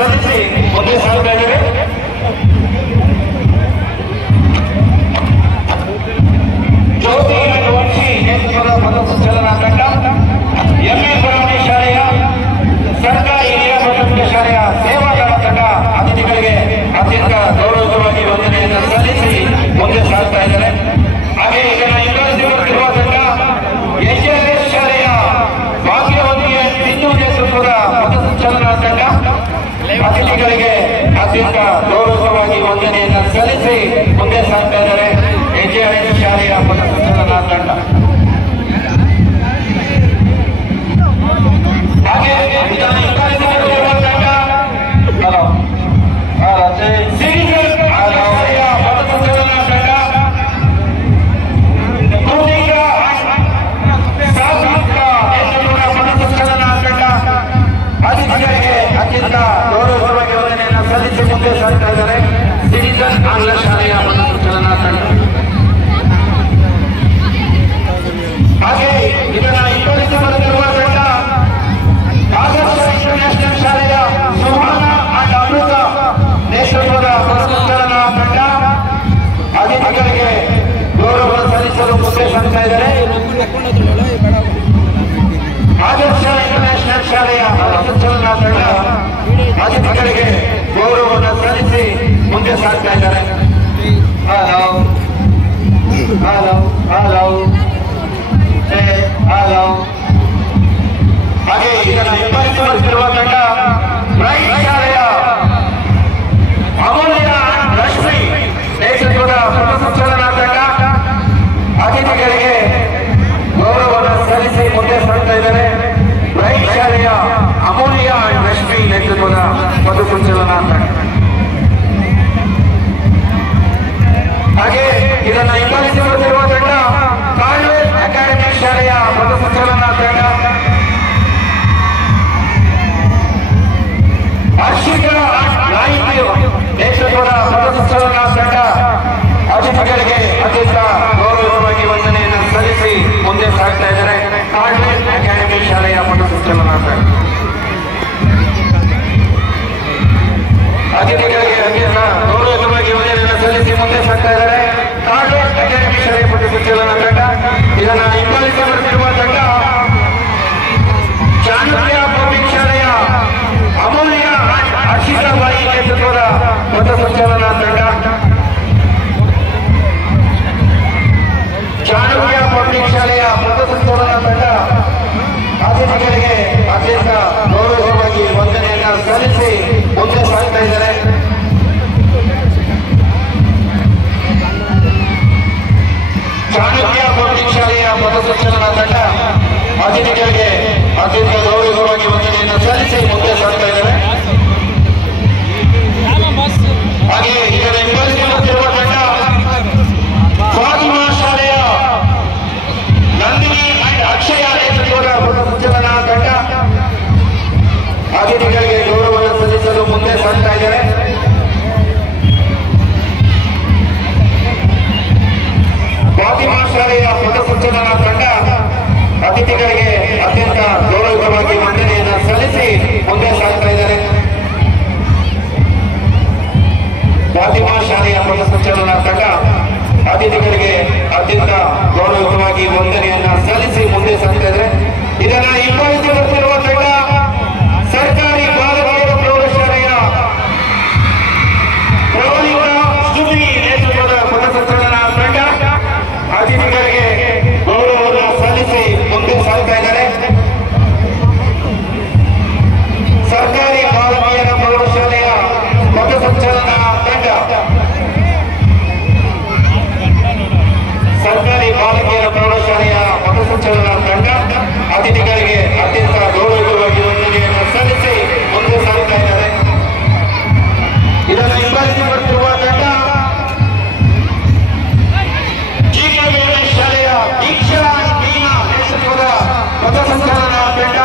ಸಲ್ಲಿಸಿ ಮುಂದೆ ಸಾಗ್ತಾ ಇದ್ದಾರೆ. ಜ್ಯೋತಿ ವಂಶಿ ನೇತೃತ್ವದ ಪಥಸಂಚಲನ ತಂಡ ಎಂಎ ಪುರಾಣಿ ಶಾಲೆಯ ಸರ್ಕಾರಿ ಹಿರಿಯ ಪ್ರಾಥಮಿಕ ಶಾಲೆಯ ಸೇವಾದಳ ತಂಡ ಅತಿಥಿಗಳಿಗೆ ಅತ್ಯಂತ ಗೌರವಯುತವಾಗಿ ವಂದನೆಯನ್ನು ಸಲ್ಲಿಸಿ ಮುಂದೆ ಸಾಗ್ತಾ ಇದ್ದಾರೆ. ಹಾಗೆ ಇದನ್ನು ಹಿಂಬಾಲಿಸಿರುವ ತಂಡ ಎಚ್ಎಲ್ಎಸ್ ಶಾಲೆಯ ಭಾಗ್ಯವತಿಯ ಸಿಂಧು ನೇತೃತ್ವದ ಪಥಸಂಚಲನ ತಂಡ ಅತಿಥಿಗಳಿಗೆ ಅತ್ಯಂತ ಗೌರವವಾಗಿ ವಂದನೆಯನ್ನು ಸಲ್ಲಿಸಿ ಮುಂದೆ ಸಾಗ್ತಾ ಇದ್ದಾರೆ. ಎಚ್ಎಲ್ಎಸ್ ಶಾಲೆಯ ಪಥಸಂಚಲನ ತಂಡ ಹಾಗೆ ಇದನ್ನು ಹಿಂಬಾಲಿಸಿರುವ ತಂಡ ಶಾಲೆಯ ಪಥಸಂಚಲನ ತಂಡ ಅತಿಥಿಗಳಿಗೆ ಅತ್ಯಂತ ಗೌರವವಾಗಿ ವಂದನೆಯನ್ನು ಸಲ್ಲಿಸಿ ಮುಂದೆ ಸಾಗ್ತಾ ಇದ್ದಾರೆ. ಸಿಟಿಜನ್ ಆಂಗ್ಲ ಶಾಲೆಯ ಪಥಸಂಚಲನ ತಂಡ ಹಾಗೆ ಇದನ್ನು ಹಿಂಬಾಲಿಸಿ ಬರುತ್ತಿರುವ ತಂಡ ಆದರ್ಶ ಇಂಟರ್ನ್ಯಾಷನಲ್ ಶಾಲೆಯ ಸುಹಾನ ಅಂಡ್ ಅಮೃತ ನೇತೃತ್ವದ ಪಥಸಂಚಲನ ತಂಡ ಅತಿಥಿಗಳಿಗೆ ಗೌರವ ಸಲ್ಲಿಸಲು ಮುಂದೆ ಸಾಗ್ತಾ ಇದ್ದಾರೆ. ಆದರ್ಶ ಇಂಟರ್ನ್ಯಾಷನಲ್ ಶಾಲೆಯ ಪಥಸಂಚಲನ ತಂಡ ಅತಿಥಿಗಳಿಗೆ ಗೌರವವನ್ನು ಸಲ್ಲಿಸಿ ಮುಂದೆ ಸಾಗ್ತಾ ಇದ್ದಾರೆ. ಹಲೋ ಹಲೋ ಹಲೋ ಹಲೋ ಹಾಗೆ ಇದನ್ನು ಹಿಂಬಾಲಿಸಿ ಬರುತ್ತಿರುವ ತಂಡ ಬ್ರೈಟ್ ಶಾಲೆಯ ಅಮೂಲ್ಯ ರಶ್ಮಿ ನೇತೃತ್ವದ ಪಥಸಂಚಲನ ತಂಡ ಅತಿಥಿಗಳಿಗೆ ಗೌರವವನ್ನು ಸಲ್ಲಿಸಿ ಮುಂದೆ ಸಾಗ್ತಾ ಇದ್ದಾರೆ. ಬ್ರೈಟ್ ಶಾಲೆಯ ಅಮೂಲ್ಯ ರಶ್ಮಿ ನೇತೃತ್ವದ ಪಥಸಂಚಲನ ತಂಡ ಹಾಗೆ ಇದನ್ನು ಹಿಂಬಾಲಿಸಿ ಬರುತ್ತಿರುವ ತಂಡ ಕಾನ್ವೆಂಟ್ ಅಕಾಡೆಮಿ ಶಾಲೆಯ ಪಥಸಂಚಲನ ತಂಡ ಹರ್ಷಿಕಾ ನೇತೃತ್ವದ ಪಥಸಂಚಲನ ತಂಡ ಅತಿಥಿಗಳಿಗೆ ಅತ್ಯಂತ ಗೌರವವಾಗಿ ವಂದನೆಯನ್ನು ಸಲ್ಲಿಸಿ ಮುಂದೆ ಸಾಗ್ತಾ ಇದ್ದಾರೆ. ಕಾನ್ವೆಂಟ್ ಅಕಾಡೆಮಿ ಶಾಲೆಯ ಪಥಸಂಚಲನ ತಂಡ ಅತಿಥಿಗಳಿಗೆ ಅತ್ಯಂತ ಗೌರವವಾಗಿ ವಂದನೆಯನ್ನು ಸಲ್ಲಿಸಿ ಮುಂದೆ ಸಾಗ್ತಾ ಇದ್ದಾರೆ. ಕಾನ್ವೆಂಟ್ ಅಕಾಡೆಮಿ ಶಾಲೆಯ ಪಥಸಂಚಲನ ತಂಡ ಇದನ್ನು ಹಿಂಬಾಲಿಸಿ ಬರುತ್ತಿರುವ ತಂಡ ಚಾಣಕ್ಯ ಪಬ್ಲಿಕ್ ಶಾಲೆಯ ಅಮೂಲ್ಯ ಹರ್ಷಿತಾಬಾಯಿ ನೇತೃತ್ವದ ಪಥಸಂಚಲನ ತಂಡ ಚಾಣಕ್ಯ ಪಬ್ಲಿಕ್ ಶಾಲೆಯ ಪಥಸಂಚಲನ ತಂಡ ಅತಿಥಿಗಳಿಗೆ ಅತ್ಯಂತ ಗೌರವವಾಗಿ ವಂದನೆಯನ್ನು ಸಲ್ಲಿಸಿ ಮುಂದೆ ಸಾಗ್ತಾ ಇದ್ದಾರೆ. ಚಾಣಕ್ಯ ಪಬ್ಲಿಕ್ ಶಾಲೆಯ ಪಥಸಂಚಲನ ತಂಡ ಅತಿಥಿಗಳಿಗೆ ಅತ್ಯಂತ ಗೌರವವಾಗಿ ವಂದನೆಯನ್ನು ಸಲ್ಲಿಸಿ ಮುಂದೆ ಸಾಗ್ತಾ ಇದ್ದಾರೆ. ಹಾಗೆ ಇದರ ಹಿಂಬಾಲಿಸಿ ಬರುತ್ತಿರುವ ತಂಡ ಫಾತಿಮಾ ಶಾಲೆಯ ನಂದಿನಿ ಅಂಡ್ ಅಕ್ಷಯ ನೇತೃತ್ವದ ಪಥಸಂಚಲನ ತಂಡ ಅತಿಥಿಗಳಿಗೆ ಗೌರವವನ್ನು ಸಲ್ಲಿಸಲು ಮುಂದೆ ಸಾಗ್ತಾ ಇದ್ದಾರೆ. ಫಾತಿಮಾ ಶಾಲೆಯ ಪಥಸಂಚಲನ ತಂಡ ಅತಿಥಿಗಳಿಗೆ ಅತ್ಯಂತ ಗೌರವವಾಗಿ ವಂದನೆಯನ್ನು ಸಲ್ಲಿಸಿ ಮುಂದೆ ಸಾಗ್ತಾ ಇದ್ದಾರೆ. ಫಾತಿಮಾ ಶಾಲೆಯ ಪಥಸಂಚಲನ ತಂಡ ಅತಿಥಿಗಳಿಗೆ ಅತ್ಯಂತ ಗೌರವವಾಗಿ ವಂದನೆಯನ್ನು ಸಲ್ಲಿಸಿ ಮುಂದೆ ಸಾಗ್ತಾ ಇದ್ದಾರೆ. ಇದನ್ನು ಹಿಂಬಾಲಿಸಿ ಬರುತ್ತಿರುವ ತಂಡ ಸರ್ಕಾರಿ ಬಾಲಕಿಯರ ಪ್ರೌಢಶಾಲೆಯ ಪ್ರೌಢಿಗಳ ಸ್ತುತಿ ನೇತೃತ್ವದ ಪಥಸಂಚಲನ ತಂಡ ಅತಿಥಿಗಳಿಗೆ ಗೌರವವನ್ನು ಸಲ್ಲಿಸಿ ಮುಂದೆ ಸಾಗ್ತಾ ಇದ್ದಾರೆ. ಸರ್ಕಾರಿ ಬಾಲಕಿಯರ ಪ್ರೌಢಶಾಲೆಯ ಪಥಸಂಚಲನ ತಂಡ ಸರ್ಕಾರಿ ಬಾಲಕಿಯರ ಪ್ರೌಢಶಾಲೆಯ ಪಥಸಂಚಲನ ತಂಡ ಅತಿಥಿಗಳಿಗೆ ಅತ್ಯಂತ ಗೌರವವಾಗಿ ವಂದನೆಯನ್ನು ಸಲ್ಲಿಸಿ ಮುಂದೆ ಸಾಗ್ತಾ ಇದ್ದಾರೆ. ಇದನ್ನು ಹಿಂಬಾಲಿಸಿ ಬರುತ್ತಿರುವ ತಂಡ ಜಿಕೆವಿಎಂ ಶಾಲೆಯ ದೀಕ್ಷಾ ಮೀನಾ ನೇತೃತ್ವದ ಪಥಸಂಚಲನ ತಂಡ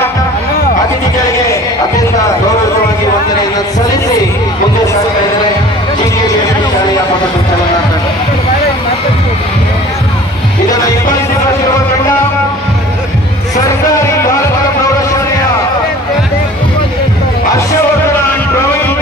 ಅತಿಥಿಗಳಿಗೆ ಅತ್ಯಂತ ಗೌರವವಾಗಿ ವಂದನೆಯನ್ನು ಸಲ್ಲಿಸಿ ಮುಂದೆ ಸಾಗ್ತಾ ಇದ್ದಾರೆ. ಜಿಕೆವಿಎಂ ಶಾಲೆಯ ಪಥಸಂಚಲನ ತಂಡ ಇದನ್ನು ಹಿಂಬಾಲಿಸಿ ಬರುತ್ತಿರುವ ತಂಡ ಸರ್ಕಾರಿ ಬಾಲಕರ ಪ್ರೌಢಶಾಲೆಯ ಹರ್ಷವರ್ಧನ ಪ್ರವೀಣ್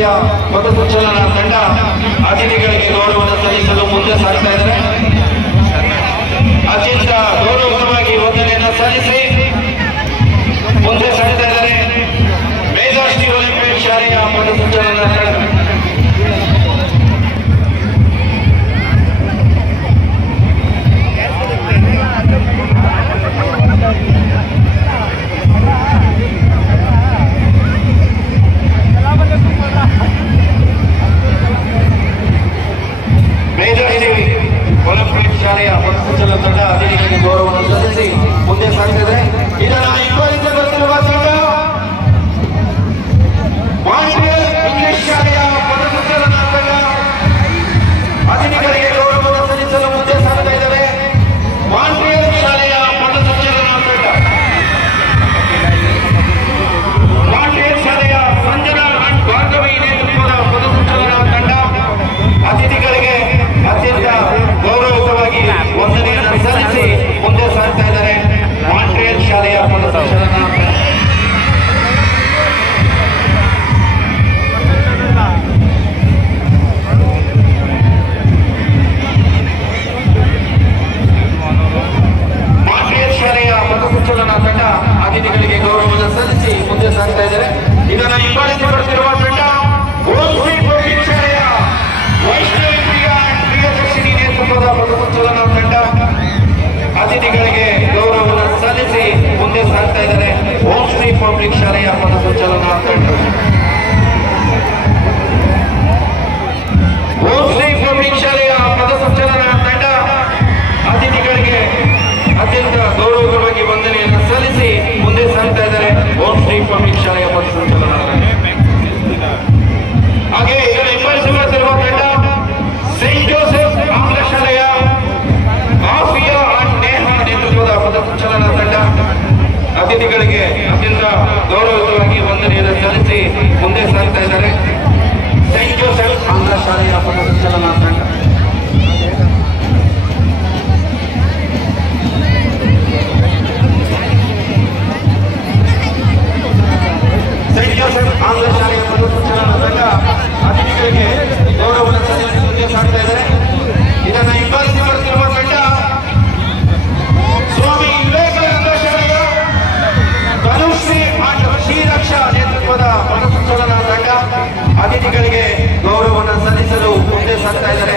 ಶಾಲೆಯ ಪಥಸಂಚಲನ ತಂಡ ಅತಿಥಿಗಳಿಗೆ ಗೌರವವನ್ನು ಸಲ್ಲಿಸಲು ಮುಂದೆ ಸಾಗ್ತಾ ಇದ್ದಾರೆ. ಅತ್ಯಂತ ಗೌರವವಾಗಿ ವಂದನೆಯನ್ನು ಸಲ್ಲಿಸಿ ಮುಂದೆ ಸಾಗ್ತಾ ಇದ್ದಾರೆ ಮೇಧಾಶ್ರೀ ಒಲಿಂಪಿಕ್ ಶಾಲೆಯ ಪಥಸಂಚಲನ ತಂಡ. ಒಲಿಂಪಿಕ್ ಶಾಲೆಯ ಪಥಸಂಚಲನ ತಂಡ ಅತಿಥಿಗಳಿಗೆ ಗೌರವವನ್ನು ಸಲ್ಲಿಸಿ ಮುಂದೆ ಸಾಗ್ತಿದೆ. ಇದನ್ನು ಹಿಂಬಾಲಿಸಿ ಬರ್ತಿರುವ ತಂಡ ಮಾಂಟ್ರಿಯಲ್ ಇಂಗ್ಲಿಷ್ ಶಾಲೆಯ ಪಥಸಂಚಲನ ತಂಡ ಅತಿಥಿಗಳಿಗೆ ಗೌರವವನ್ನು ಸಲ್ಲಿಸಲು ಮುಂದೆ ಸಾಗ್ತಾ ಇದ್ದಾರೆ. ಮಾಂಟ್ರಿಯಲ್ ಶಾಲೆಯ ಪಥಸಂಚಲನ ತಂಡ ಮಾಂಟ್ರಿಯಲ್ ಶಾಲೆಯ ಸಂಜನಾ ಅಂಡ್ ಭಾರ್ಗವಿ ನೇತೃತ್ವದ ಪಥಸಂಚಲನ ತಂಡ ಅತಿಥಿಗಳಿಗೆ ಅತ್ಯಂತ ಗೌರವವಾಗಿ ವಂದನೆಯನ್ನು ಸಲ್ಲಿಸಿ ಮುಂದೆ ಸಾಗ್ತಾ ಇದ್ದಾರೆ. ಮಾಂಟ್ರಿಯಲ್ ಶಾಲೆಯ ಪಥಸಂಚಲನ ಮಾಂಟ್ರಿಯಲ್ ಶಾಲೆಯ ಪಥಸಂಚಲನ ತಂಡ ಅತಿಥಿಗಳಿಗೆ ಗೌರವವನ್ನು ಸಲ್ಲಿಸಿ ಮುಂದೆ ಸಾಗ್ತಾ ಇದ್ದಾರೆ. ಇದನ್ನು ಹಿಂಬಾಲಿಸಿ ಬರ್ತಿರುವ ತಂಡ ಪಬ್ಲಿಕ್ ಶಾಲೆಯ ವೈಷ್ಣವಿ ಪ್ರಿಯಾ ಪ್ರಿಯದರ್ಶಿನಿ ನೇತೃತ್ವದ ಪಥಸಂಚಲನ ತಂಡ ಅತಿಥಿಗಳಿಗೆ ಗೌರವವನ್ನು ಸಲ್ಲಿಸಿ ಮುಂದೆ ಸಾಗ್ತಾ ಇದ್ದಾರೆ. ಓಂ ಶ್ರೀ ಪಬ್ಲಿಕ್ ಶಾಲೆಯ ಪಥಸಂಚಲನ ತಂಡ ಓಂ ಶ್ರೀ ಪಬ್ಲಿಕ್ ಶಾಲೆಯ ಪಥಸಂಚಲನ ತಂಡ ಅತಿಥಿಗಳಿಗೆ ಅತ್ಯಂತ ಗೌರವವಾಗಿ ವಂದನೆಯನ್ನು ಸಲ್ಲಿಸಿ ಮುಂದೆ ಸಾಗ್ತಾ ಇದ್ದಾರೆ. ಓಂ ಶ್ರೀ ಪಬ್ಲಿಕ್ ಶಾಲೆಯ ಪಥಸಂಚಲನ ಹಾಗೆ ಇದನ್ನು ಹಿಂಬಾಲಿಸಿ ಬರ್ತಿರುವ ತಂಡ ಸೈಂಟ್ ಜೋಸೆಫ್ ಆಂಗ್ಲ ಶಾಲೆಯ ಆಫಿಯಾ ಅಂಡ್ ನೇಹಾ ನೇತೃತ್ವದ ಪಥಸಂಚಲನ ತಂಡ ಅತಿಥಿಗಳಿಗೆ ಅತ್ಯಂತ ಗೌರವವಾಗಿ ವಂದನೆಯನ್ನು ಸಲ್ಲಿಸಿ ಮುಂದೆ ಸಾಗ್ತಾ ಇದ್ದಾರೆ. ಸೈಂಟ್ ಜೋಸೆಫ್ ಆಂಗ್ಲ ಶಾಲೆಯ ಪಥಸಂಚಲನ ತಂಡ ಸೈಂಟ್ ಜೋಸೆಫ್ ಆಂಗ್ಲ ಶಾಲೆಯ ಪಥಸಂಚಲನ ತಂಡ ಅತಿಥಿಗಳಿಗೆ ಗೌರವವನ್ನು ಸಲ್ಲಿಸಿ ಮುಂದೆ ಸಾಗ್ತಾ ಇದ್ದಾರೆ. ಇದನ್ನು ಹಿಂಬಾಲಿಸಿ ಬರ್ತಿರುವ ತಂಡ ಸ್ವಾಮಿ ವಿವೇಕಾನಂದ ಶಾಲೆಯ ಧನುಶ್ರೀ ಅಂಡ್ ಶ್ರೀರಕ್ಷಾ ನೇತೃತ್ವದ ಪಥಸಂಚಲನ ತಂಡ ಅತಿಥಿಗಳಿಗೆ ಗೌರವವನ್ನು ಸಲ್ಲಿಸಲು ಮುಂದೆ ಸಾಗ್ತಾ ಇದ್ದಾರೆ.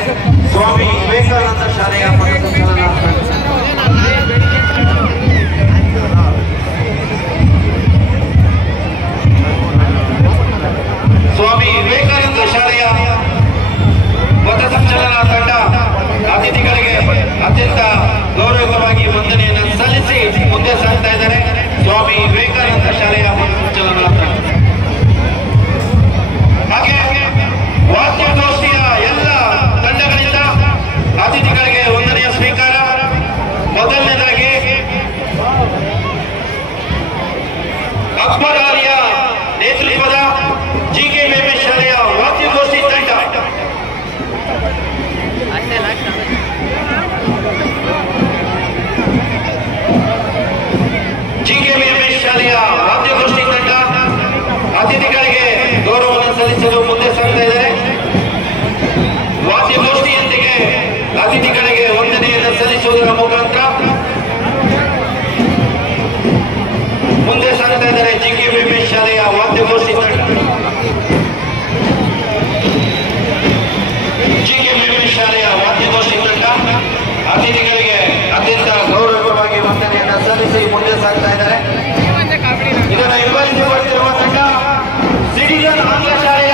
ಸ್ವಾಮಿ ವಿವೇಕಾನಂದ ಶಾಲೆಯ ಪಥಸಂಚಲನ ತಂಡ ಸ್ವಾಮಿ ವಿವೇಕಾನಂದ ಶಾಲೆಯ ಪಥಸಂಚಲನ ತಂಡ ಅತಿಥಿಗಳಿಗೆ ಅತ್ಯಂತ ಗೌರವವಾಗಿ ವಂದನೆಯನ್ನು ಸಲ್ಲಿಸಿ ಮುಂದೆ ಸಾಗ್ತಾ ಇದ್ದಾರೆ. ಸ್ವಾಮಿ ವಿವೇಕಾನಂದ ಶಾಲೆಯ ಪಥಸಂಚಲನ ತಂಡ ಹಾಗೆ ವಾದ್ಯಗೋಷ್ಠಿಯ ಎಲ್ಲ ತಂಡಗಳಿಂದ ಅತಿಥಿಗಳಿಗೆ ವಂದನೆಯ ಸ್ವೀಕಾರ. ಮೊದಲನೇದಾಗಿ ಅಕ್ಬರ್ ಆಲಿಯ ನೇತೃತ್ವದ GKVM ಶಾಲೆಯ ವಾದ್ಯಗೋಷ್ಠಿ ತಂಡ GKVM ಶಾಲೆಯ ವಾದ್ಯಗೋಷ್ಠಿ ತಂಡ ಅತಿಥಿಗಳಿಗೆ ಗೌರವವನ್ನು ಸಲ್ಲಿಸಲು ಮುಂದೆ ಸಾಗ್ತಾ ಇದ್ದಾರೆ. ವಾದ್ಯಗೋಷ್ಠಿಯೊಂದಿಗೆ ಅತಿಥಿಗಳಿಗೆ ವಂದನೆಯನ್ನು ಸಲ್ಲಿಸುವುದರ ಮುಖಾಂತರ ಮುಂದೆ ಸಾಗ್ತಾ ಇದ್ದಾರೆ. GKVM ಶಾಲೆಯ ವಾದ್ಯಗೋಷ್ಠಿ ತಂಡ GKVM ಶಾಲೆಯ ವಾದ್ಯಗೋಷ್ಠಿ ತಂಡ ಅತಿಥಿಗಳಿಗೆ ಅತ್ಯಂತ ಗೌರವವಾಗಿ ವಂದನೆಯನ್ನು ಸಲ್ಲಿಸಿ ಮುಂದೆ ಸಾಗ್ತಾ ಇದ್ದಾರೆ. ಇದನ್ನು ಹಿಂಬಾಲಿಸಿ ಬರ್ತಿರುವ ತಂಡ ಸಿಟಿಜನ್ ಆಂಗ್ಲ ಶಾಲೆಯ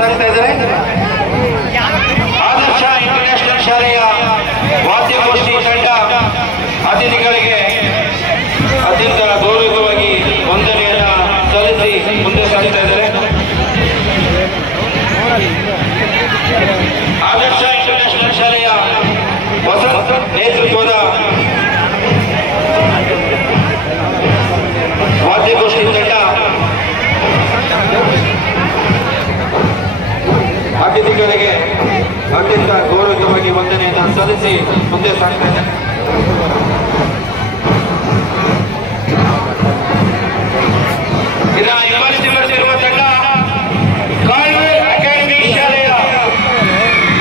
ಸಾಗ್ತಾ ಇದ್ದಾರೆ. ಆದರ್ಶ ಇಂಟರ್ನ್ಯಾಷನಲ್ ಶಾಲೆಯ ವಾದ್ಯಗೋಷ್ಠಿ ತಂಡ ಅತಿಥಿಗಳಿಗೆ ಅತ್ಯಂತ ಗೌರವವಾಗಿ ವಂದನೆಯನ್ನ ಸಲ್ಲಿಸಿ ಮುಂದೆ ಸಾಗ್ತಾ ಇದ್ದಾರೆ. ಆದರ್ಶ ಇಂಟರ್ನ್ಯಾಷನಲ್ ಶಾಲೆಯ ವಸಂತ ನೇತೃತ್ವದ ವಾದ್ಯಗೋಷ್ಠಿ ತಂಡ ಅತಿಥಿಗಳಿಗೆ ಅತ್ಯಂತ ಗೌರವವಾಗಿ ವಂದನೆಯನ್ನು ಸಲ್ಲಿಸಿ ಮುಂದೆ ಸಾಗ್ತಾ ಇದೆ. ಇದನ್ನು ಹಿಂಬಾಲಿಸಿ ಬರ್ತಿರುವ ತಂಡ ಕಾಲ್ವೆ ಅಕಾಡೆಮಿ ಶಾಲೆಯ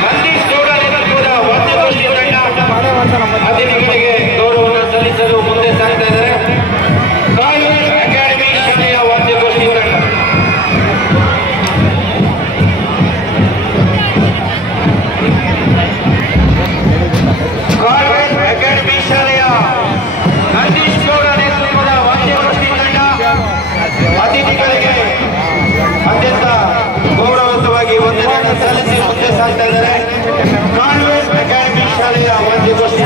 ನಂದೀಶ್ ಗೌಡ ನೇತೃತ್ವದ ವಾದ್ಯಗೋಷ್ಠಿ ತಂಡ ಅತಿಥಿಗಳಿಗೆ ಗೌರವವನ್ನು ಸಲ್ಲಿಸಲು ಮುಂದೆ ಸಾಗ್ತಾ ಇದ್ದಾರೆ. ಕಾಲ್ವೆ ಅಕಾಡೆಮಿ ಶಾಲೆಯ ವಾದ್ಯಗೋಷ್ಠಿ ತಂಡ ಕಾಲ್ವೆ ಅಕಾಡೆಮಿ ಶಾಲೆಯ ನಂದೀಶ್ ಗೌಡ ನೇತೃತ್ವದ ವಾದ್ಯಗೋಷ್ಠಿ ತಂಡ ಅತಿಥಿಗಳಿಗೆ ಅತ್ಯಂತ ಗೌರವಯುತವಾಗಿ ವಂದನೆಯನ್ನು ಸಲ್ಲಿಸಿ ಮುಂದೆ ಸಾಗ್ತಾ ಇದ್ದಾರೆ. ಕಾಲ್ವೆ ಅಕಾಡೆಮಿ ಶಾಲೆಯ ವಾದ್ಯಗೋಷ್ಠಿ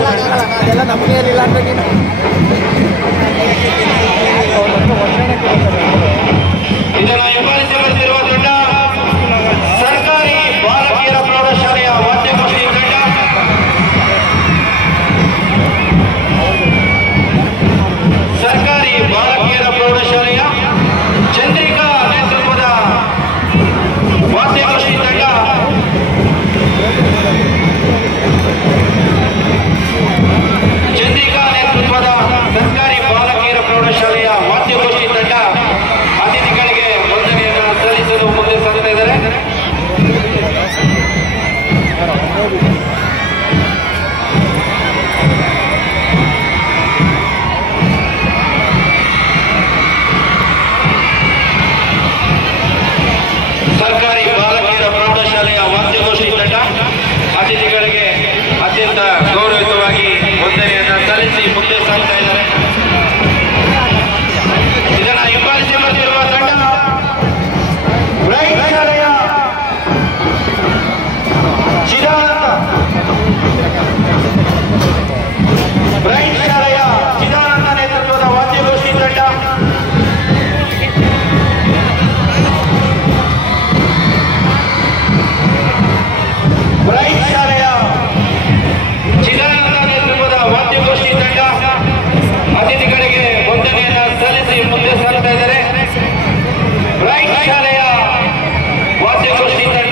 ಇದನ್ನು ಹಿಂಬಾಲಿಸಿ ಬರ್ತಿರುವ ತಂಡ ಸರ್ಕಾರಿ ಬಾಲಕಿಯರ ಪ್ರೌಢಶಾಲೆಯ ವಾದ್ಯಗೋಷ್ಠಿ ತಂಡ ಸರ್ಕಾರಿ ಬಾಲಕಿಯರ ಪ್ರೌಢಶಾಲೆಯ ಚಂದ್ರಿಕಾ ನೇತೃತ್ವದ ವಾದ್ಯಗೋಷ್ಠಿ ತಂಡ ಚಂದ್ರಿಕಾ ನೇತೃತ್ವದ ಸರ್ಕಾರಿ ಬಾಲಕಿಯರ ಪ್ರೌಢಶಾಲೆಯ ವಾದ್ಯಗೋಷ್ಠಿ ತಂಡ ಅತಿಥಿಗಳಿಗೆ ವಂದನೆಯನ್ನು ಸಲ್ಲಿಸಲು ಮುಂದೆ ಸಾಗ್ತಾ ಇದ್ದಾರೆ. ಸರ್ಕಾರಿ ಬಾಲಕಿಯರ ಪ್ರೌಢಶಾಲೆಯ ವಾದ್ಯಗೋಷ್ಠಿ ತಂಡ ಅತಿಥಿಗಳಿಗೆ ಅತ್ಯಂತ ಗೌರವಯುತವಾಗಿ ವಂದನೆಯನ್ನು ಸಲ್ಲಿಸಿ ಮುಂದೆ ಸಾಗ್ತಾ ಇದ್ದಾರೆ. ಇದನ್ನು ಹಿಂಬಾಲಿಸಿ ಬರ್ತಿರುವ ತಂಡ ಬ್ರೈಟ್ ಶಾಲೆಯ ಚಿದಾನಂದ ಬ್ರೈಟ್ ಶಾಲೆಯ ಚಿದಾನಂದ ನೇತೃತ್ವದ ವಾದ್ಯಗೋಷ್ಠಿ ತಂಡ ಬ್ರೈಟ್ ಶಾಲೆಯ ಚಿದಾನಂದ ನೇತೃತ್ವದ ವಾದ್ಯಗೋಷ್ಠಿ ತಂಡ ಅತಿಥಿಗಳಿಗೆ ವಂದನೆಯನ್ನು ಸಲ್ಲಿಸಿ ಮುಂದೆ ಸಾಗ್ತಾ ಇದ್ದಾರೆ. ಬ್ರೈಟ್ ಶಾಲೆಯ ವಾದ್ಯಗೋಷ್ಠಿ ತಂಡ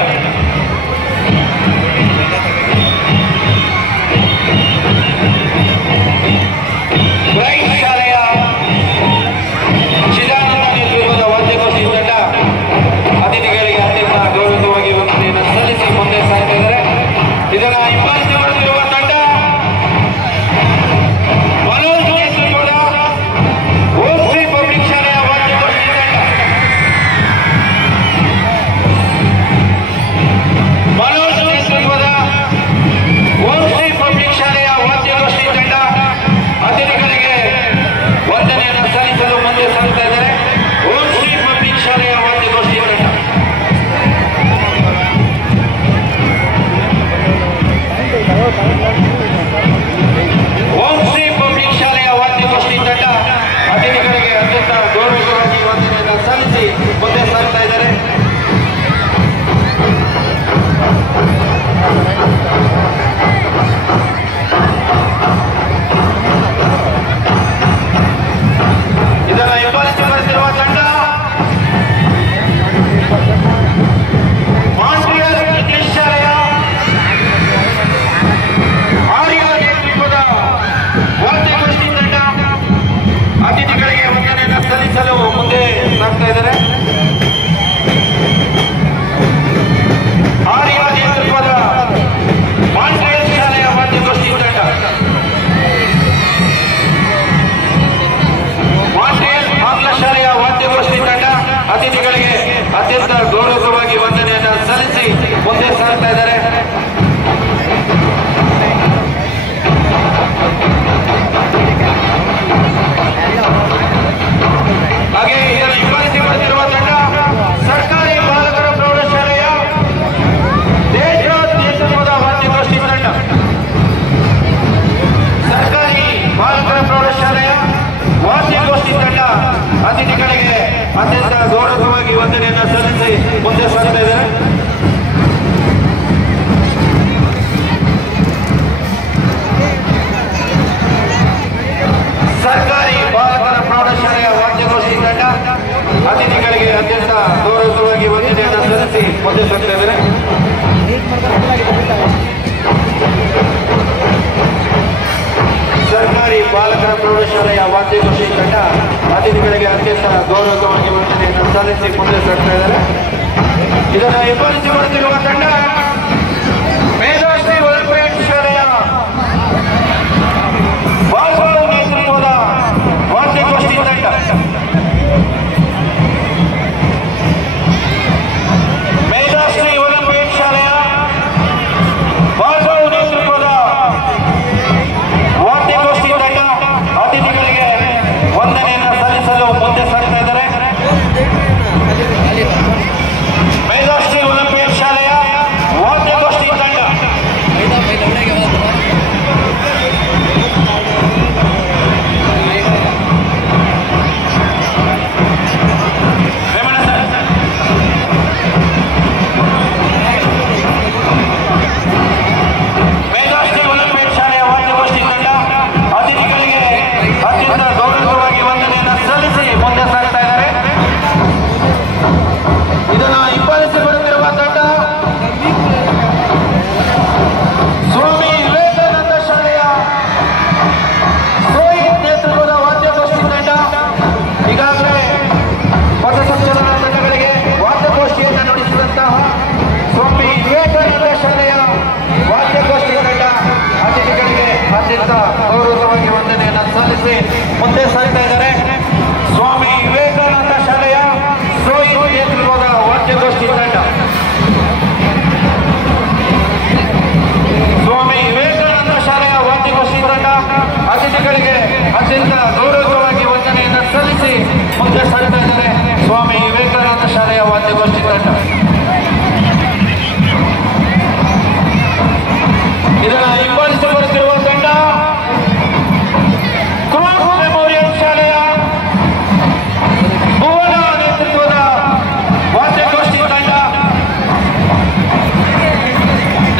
ಬ್ರೈಟ್ ಶಾಲೆಯ ಚಿದಾನಂದ ನೇತೃತ್ವದ ವಾದ್ಯಗೋಷ್ಠಿ ತಂಡ ಅತಿಥಿಗಳಿಗೆ ಅತ್ಯಂತ ಗೌರವವಾಗಿ ವಂದನೆಯನ್ನು ಸಲ್ಲಿಸಿ ಮುಂದೆ ಸಾಗ್ತಾ ಇದ್ದಾರೆ. ಇದನ್ನು ಹಿಂಬಾಲಿಸಿ ಬರ್ತಿರುವ ತಂಡ ಮನೋಜ್ ನೇತೃತ್ವದ ಓಂ ಶ್ರೀ ಪಬ್ಲಿಕ್ ಶಾಲೆಯ ವಾದ್ಯಗೋಷ್ಠಿ ತಂಡ ಮನೋಜ್ ನೇತೃತ್ವದ ಓಂ ಶ್ರೀ ಪಬ್ಲಿಕ್ ಶಾಲೆಯ ವಾದ್ಯಗೋಷ್ಠಿ ತಂಡ ಅತಿಥಿಗಳಿಗೆ ವಂದನೆಯನ್ನು ಸಲ್ಲಿಸಲು ಮುಂದೆ ಸಾಗ್ತಾ ಇದ್ದಾರೆ. ಓಂ ಶ್ರೀ ಪಬ್ಲಿಕ್ ಶಾಲೆಯ ವಾದ್ಯಗೋಷ್ಠಿ ತಂಡ ಓಂ ಶ್ರೀ ಪಬ್ಲಿಕ್ ಶಾಲೆಯ ವಾದ್ಯಗೋಷ್ಠಿ ತಂಡ ಅತಿಥಿಗಳಿಗೆ ಅತ್ಯಂತ ಗೌರವವಾಗಿ ವಂದನೆಯನ್ನು ಸಲ್ಲಿಸಿ ಮುಂದೆ ಸಾಗ್ತಾ ಇದ್ದಾರೆ. ಇದನ್ನು ಹಿಂಬಾಲಿಸಿ ಬರ್ತಿರುವ ತಂಡ ಮಾಂಟ್ರಿಯಲ್ ಇಂಗ್ಲಿಷ್ ಶಾಲೆಯ ಆರ್ಯ ನೇತೃತ್ವದ ವಾದ್ಯಗೋಷ್ಠಿ ತಂಡ ಅತಿಥಿಗಳಿಗೆ ವಂದನೆಯನ್ನು ಸಲ್ಲಿಸಲು ಮುಂದೆ ಸಾಗ್ತಾ ಇದ್ದಾರೆ. ಆರ್ಯ ನೇತೃತ್ವದ ಮಾಂಟ್ರಿಯಲ್ ಶಾಲೆಯ ವಾದ್ಯಗೋಷ್ಠಿ ತಂಡ ಮಾಂಟ್ರಿಯಲ್ ಆಂಗ್ಲ ಶಾಲೆಯ ವಾದ್ಯಗೋಷ್ಠಿ ತಂಡ ಅತಿಥಿಗಳಿಗೆ ಅತ್ಯಂತ ಗೌರವವಾಗಿ ವಂದನೆಯನ್ನು ಸಲ್ಲಿಸಿ ಮುಂದೆ ಸಾಗ್ತಾ ಇದ್ದಾರೆ. ಹಾಗೆ ಇದನ್ನು ಹಿಂಬಾಲಿಸಿ ಬರ್ತಿರುವ ತಂಡ ಸರ್ಕಾರಿ ಬಾಲಕರ ಪ್ರೌಢಶಾಲೆಯ ಗೌರವವಾಗಿ ವಂದನೆಯನ್ನು ಸಲ್ಲಿಸಿ ಮುಂದೆ ಸಾಗ್ತಾ ಇದ್ದಾರೆ. ಸರ್ಕಾರಿ ಬಾಲಕರ ಪ್ರೌಢಶಾಲೆಯ ವಾದ್ಯಗೋಷ್ಠಿ ತಂಡ ಅತಿಥಿಗಳಿಗೆ ಅತ್ಯಂತ ಗೌರವವಾಗಿ ವಂದನೆಯನ್ನು ಸಲ್ಲಿಸಿ ಮುಂದೆ ಸಾಗ್ತಾ ಇದ್ದಾರೆ. ಸರ್ಕಾರಿ ಬಾಲಕರ ಪ್ರೌಢಶಾಲೆಯ ವಾದ್ಯಗೋಷ್ಠಿ ತಂಡ ಅತಿಥಿಗಳಿಗೆ ಅತ್ಯಂತ ಗೌರವವಾಗಿ ವಂದನೆಯನ್ನು ಸಲ್ಲಿಸಿ ಮುಂದೆ ಸಾಗ್ತಾ ಇದ್ದಾರೆ. ಇದನ್ನು ಹೆಬ್ಬಾರಿಸಿ ಮಾಡುತ್ತಿರುವ ತಂಡ ಮೇಧಾಶ್ರೀ ಒಲಿಂಪಿಯಾಡ್ ಶಾಲೆಯ ಬಾಲ್ಗಳು ನೇತೃತ್ವದ ವಾದ್ಯಗೋಷ್ಠಿ ತಂಡ. ಮೇಧಾಶ್ರೀ ಒಲಿಂಪಿಯಾಡ್ ಶಾಲೆಯ ಬಾಲ್ಗಳು ನೇತೃತ್ವದ ವಾದ್ಯಗೋಷ್ಠಿ ತಂಡ ಅತಿಥಿಗಳಿಗೆ ವಂದನೆಯನ್ನು ಸಲ್ಲಿಸಲು ಮುಂದೆ ಸಾಗ್ತಾ ಇದ್ದಾರೆ. ಮೇಧಾಶ್ರೀ ಒಲಿಂಪಿಯಾಡ್ ಶಾಲೆಯ ವಾದ್ಯಗೋಷ್ಠಿ ತಂಡ ಗೌರವವಾಗಿ ವಂದನೆಯನ್ನು ಸಲ್ಲಿಸಿ ಮುಂದೆ ಸಾಗ್ತಾ ಇದ್ದಾರೆ. ಸ್ವಾಮಿ ವಿವೇಕಾನಂದ ಶಾಲೆಯ ಸೋಯಿ ನೇತೃತ್ವದ ವಾದ್ಯಗೋಷ್ಠಿ ತಂಡ. ಸ್ವಾಮಿ ವಿವೇಕಾನಂದ ಶಾಲೆಯ ವಾದ್ಯಗೋಷ್ಠಿ ತಂಡ ಅತಿಥಿಗಳಿಗೆ ಅತ್ಯಂತ ಗೌರವವಾಗಿ ವಂದನೆಯನ್ನು ಸಲ್ಲಿಸಿ ಮುಂದೆ ಸಾಗ್ತಾ ಇದ್ದಾರೆ. ಸ್ವಾಮಿ ವಿವೇಕಾನಂದ ಶಾಲೆಯ ವಾದ್ಯಗೋಷ್ಠಿ ತಂಡ ಇದನ್ನು ಹಿಂಬಾಲಿಸಿ ಬರುತ್ತಿರುವ ತಂಡ ಕ್ರೂಸ್ ಮೆಮೋರಿಯಲ್ ಶಾಲೆಯ ಭುವನ ನೇತೃತ್ವದ ವಾದ್ಯಗೋಷ್ಠಿ ತಂಡ.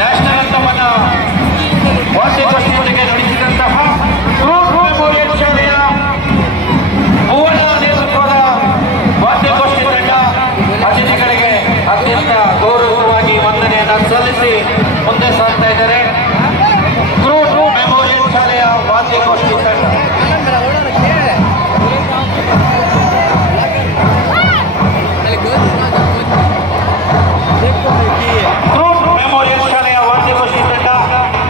ನ್ಯಾಷನಲ್ ಅಂತಮನ್ನ ವಾದ್ಯಗೋಷ್ಠಿಯೊಂದಿಗೆ ನಡೆಸಿದಂತಹ ಕ್ರೂಸ್ ಮೆಮೋರಿಯಲ್ ಶಾಲೆಯ ಭುವನ ನೇತೃತ್ವದ ವಾದ್ಯಗೋಷ್ಠಿ ತಂಡ ಅತಿಥಿಗಳಿಗೆ ಅತ್ಯಂತ ಗೌರವವಾಗಿ ವಂದನೆಯನ್ನು ಸಲ್ಲಿಸಿ ಮುಂದೆ ಸಾಗ್ತಾ ಇದ್ದಾರೆ. ಕ್ರೂಸ್ ಮೆಮೋರಿಯಲ್ ಶಾಲೆಯ ವಾದ್ಯಗೋಷ್ಠಿ ತಂಡ ಕ್ರೂಸ್ ಮೆಮೋರಿಯಲ್ ಶಾಲೆಯ ವಾದ್ಯಗೋಷ್ಠಿ ತಂಡ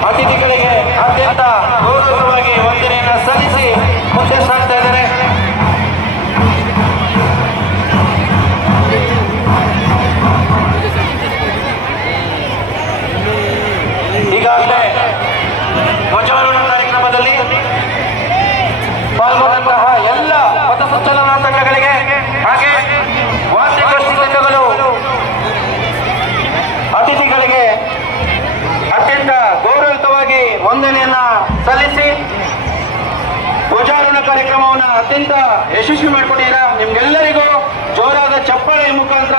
ಅತಿಥಿಗಳಿಗೆ ಅತ್ಯಂತ ಗೌರವವಾಗಿ ವಂದನೆಯನ್ನು ಸಲ್ಲಿಸಿ ಮುಂದೆ ಸಾಗ್ತಾ ಇದ್ದಾರೆ. ಈಗಾಗಲೇ ಧ್ವಜಾರೋಹಣ ಕಾರ್ಯಕ್ರಮದಲ್ಲಿ ಪಾಲ್ಗೊಂಡಂತಹ ಎಲ್ಲ ಪಥಸಂಚಲನ ತಂಡಗಳಿಗೆ ಹಾಗೆ ವಾದ್ಯಗೋಷ್ಠಿ ತಂಡಗಳು ಅತಿಥಿಗಳಿಗೆ ಅತ್ಯಂತ ಗೌರವಯುತವಾಗಿ ವಂದನೆಯನ್ನ ಸಲ್ಲಿಸಿ ಧ್ವಜಾರೋಹಣ ಕಾರ್ಯಕ್ರಮವನ್ನು ಅತ್ಯಂತ ಯಶಸ್ವಿ ಮಾಡಿಕೊಂಡಿದ್ದೀರಾ. ನಿಮ್ಗೆಲ್ಲರಿಗೂ ಜೋರಾದ ಚಪ್ಪಾಳೆ ಮುಖಾಂತರ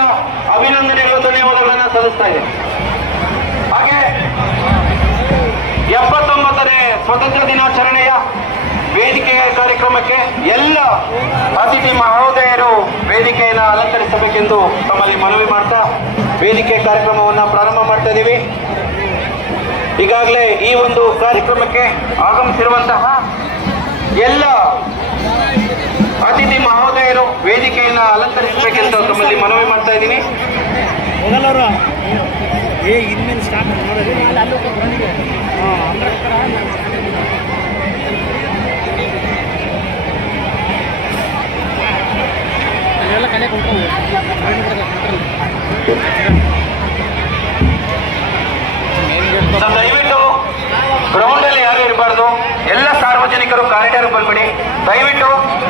ಅಭಿನಂದನೆಗಳು, ಧನ್ಯವಾದಗಳನ್ನು ಸಲ್ಲಿಸ್ತಾ ಇದೆ. ಹಾಗೆ 79ನೇ ಸ್ವತಂತ್ರ ದಿನಾಚರಣೆಯ ವೇದಿಕೆಯ ಕಾರ್ಯಕ್ರಮಕ್ಕೆ ಎಲ್ಲ ಅತಿಥಿ ಮಹೋದಯರು ವೇದಿಕೆಯನ್ನು ಅಲಂಕರಿಸಬೇಕೆಂದು ತಮ್ಮಲ್ಲಿ ಮನವಿ ಮಾಡ್ತಾ ವೇದಿಕೆ ಕಾರ್ಯಕ್ರಮವನ್ನು ಪ್ರಾರಂಭ ಮಾಡ್ತಾ ಇದ್ದೀವಿ. ಈಗಾಗಲೇ ಈ ಒಂದು ಕಾರ್ಯಕ್ರಮಕ್ಕೆ ಆಗಮಿಸಿರುವಂತಹ ಎಲ್ಲ ಅತಿಥಿ ಮಹೋದಯರು ವೇದಿಕೆಯನ್ನು ಅಲಂಕರಿಸಬೇಕೆಂದು ತಮ್ಮಲ್ಲಿ ಮನವಿ ಮಾಡ್ತಾ ಇದ್ದೀನಿ. ದಯವಿಟ್ಟು ಗ್ರೌಂಡ್ ಅಲ್ಲಿ ಯಾರು ಇರಬಾರ್ದು, ಎಲ್ಲ ಸಾರ್ವಜನಿಕರು ಕಾರಿಡಾರ್ ಬಂದ್ಬಿಡಿ. ದಯವಿಟ್ಟು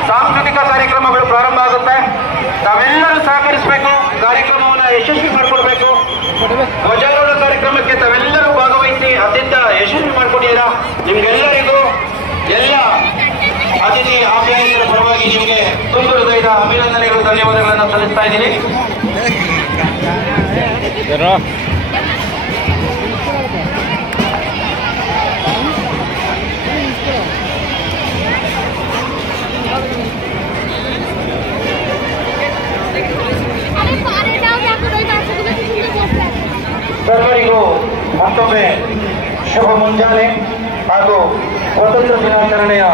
ಸಾಂಸ್ಕೃತಿಕ ಕಾರ್ಯಕ್ರಮಗಳು ಪ್ರಾರಂಭ ಆಗುತ್ತೆ, ತಾವೆಲ್ಲರೂ ಸಹಕರಿಸಬೇಕು, ಕಾರ್ಯಕ್ರಮವನ್ನು ಯಶಸ್ವಿ ಮಾಡಿಕೊಡ್ಬೇಕು. ಧ್ವಜಾರೋಹಣ ಕಾರ್ಯಕ್ರಮಕ್ಕೆ ತಾವೆಲ್ಲರೂ ಭಾಗವಹಿಸಿ ಅತ್ಯಂತ ಯಶಸ್ವಿ ಮಾಡಿಕೊಂಡಿದ್ದೀರಾ. ನಿಮ್ಗೆಲ್ಲರಿಗೂ ಎಲ್ಲ ಅತಿಥಿ ಆಪ್ಯಾಯತರ ಪರವಾಗಿ ನಿಮಗೆ ತುಂಬ ಹೃದಯದ ಅಭಿನಂದನೆಗಳು, ಧನ್ಯವಾದಗಳನ್ನು ಸಲ್ಲಿಸ್ತಾ ಇದ್ದೀನಿ. ಸರ್ವರಿಗೂ ಮತ್ತೊಮ್ಮೆ ಶುಭ ಮುಂಜಾನೆ ಹಾಗೂ ಸ್ವಾತಂತ್ರ್ಯ ದಿನಾಚರಣೆಯ